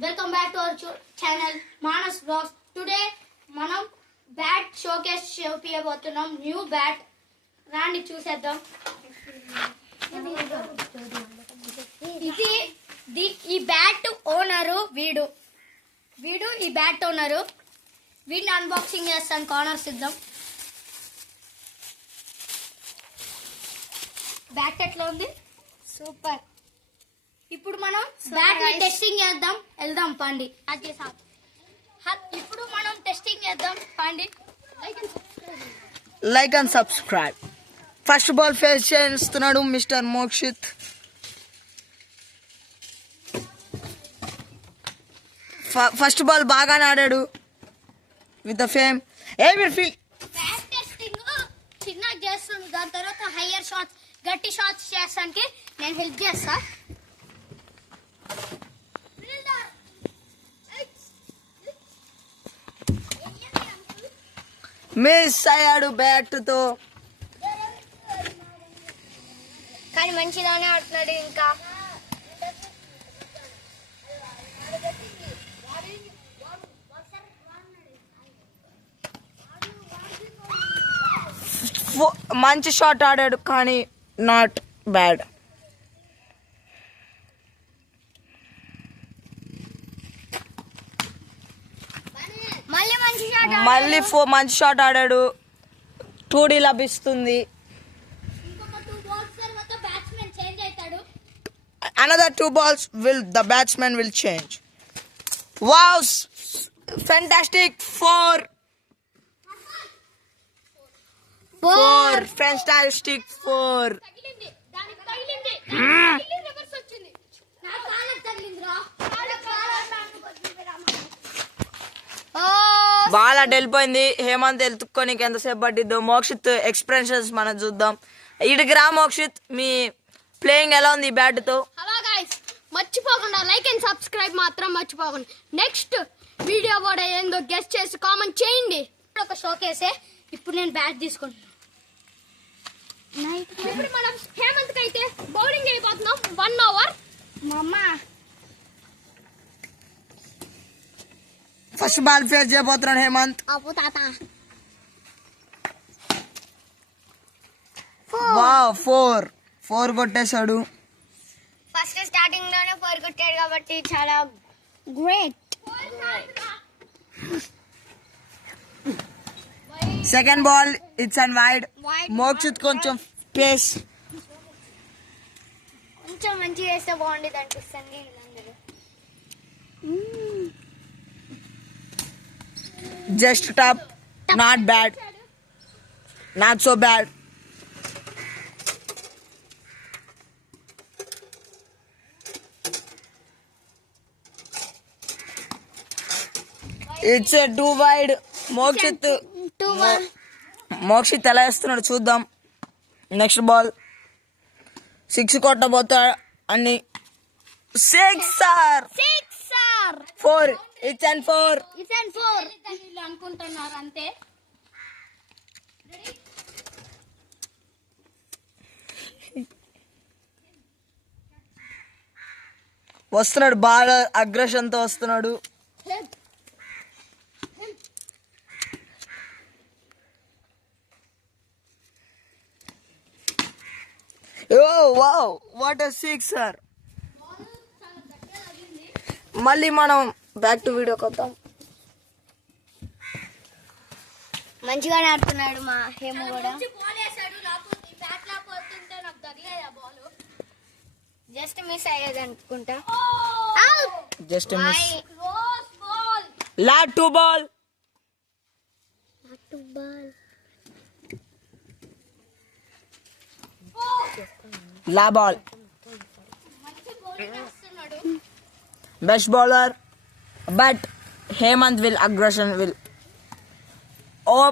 welcome back to our channel Manas Vlogs. Today మనం bat showcase చేయబోతున్నాం. New bat రాండి చూసేద్దాం. ఈ బ్యాట్ ఓనరు వీడు ఈ బ్యాట్ ఓనరు. వీడిని అన్బాక్సింగ్ చేస్తాను. కార్నర్స్ ఇద్దాం. బ్యాట్ ఎట్లా ఉంది? సూపర్. ఇప్పుడు మనం బ్యాట్ టెస్టింగ్ చేద్దాం. వెళ్దాం పండి. ఇప్పుడు మనం టెస్టింగ్ చేద్దాం పండి. Like and subscribe. First ball face చేస్తున్నాడు మిస్టర్ మోక్షిత్. ఫస్ట్ బాల్ బాగానే ఆడాడు with the fame. Bat testing చిన్న చేస్తుంది. దాని తర్వాత హయ్యర్ షాట్స్ గట్టి షాట్స్ చేస్తానికి నేను హెల్ప్ చేస్తా. మిస్ అయ్యాడు బ్యాట్ తో, కానీ మంచిగానే ఆడుతున్నాడు. ఇంకా మంచి షాట్ ఆడాడు కానీ నాట్ బ్యాడ్. మళ్ళీ మంచి షాట్ ఆడాడు. 2D లభిస్తుంది. Another 2 balls the batsman will change. Wow, fantastic. 4 fantastic 4. బాల్ అటు వెళ్ళిపోయింది. హేమంత్ ఎత్తుక్కొని ఎంతసేపు పట్టిద్దు. మోక్షిత్ ఎక్స్ప్రెషన్స్ మనం చూద్దాం. ఇటుకి రా మోక్షిత్, మీ ప్లేయింగ్ ఎలా ఉంది ఈ బ్యాట్ తో? హలో గైస్, మర్చిపోకుండా లైక్ అండ్ సబ్స్క్రైబ్ మాత్రం మర్చిపోకుండా. నెక్స్ట్ వీడియో కూడా ఏందో గెస్ట్ చేసి కామెంట్ చేయండి. ఒక షోకేసే. ఇప్పుడు నేను బ్యాట్ తీసుకుంటున్నాను. ఇప్పుడు మనం హేమంత్ అయితే బౌలింగ్ అయిపోతున్నాం. 1 over. ఫస్ట్ బాల్ ఫేస్ చేయబోతున్నాడు హేమంత్. వావ్, 4 కొట్టేశాడు. ఫస్ట్ స్టార్టింగ్ లోనే 4 కొట్టాడు కాబట్టి చాలా great. Second ball it's and wide. Mokshith కొంచెం పేస్ కొంచెం మంచిగా వేస్తే బాగుండేది అనిపిస్తుంది. Just top, not bad, not so bad. It's 2 wide. మోక్షిత్ ఎలా వేస్తున్నాడు చూద్దాం. నెక్స్ట్ బాల్ 6 కొట్టబోతాడు అని. 6 4. ఇట్స్ అండ్ 4 అనుకుంటున్నారు అంతే. వస్తున్నాడు, బాగా అగ్రెషన్ తో వస్తున్నాడు. Wow, what a sixer. మళ్ళీ మనం బ్యాక్ టు వీడియో కొద్దాం. మంచిగానే ఆడుతున్నాడు మా హేమ కూడా. జస్ట్ మిస్ అయ్యేది అనుకుంటా. Just miss. Lot 2 ball. La ball. Best bowler, but Hemant will aggression will. Oh.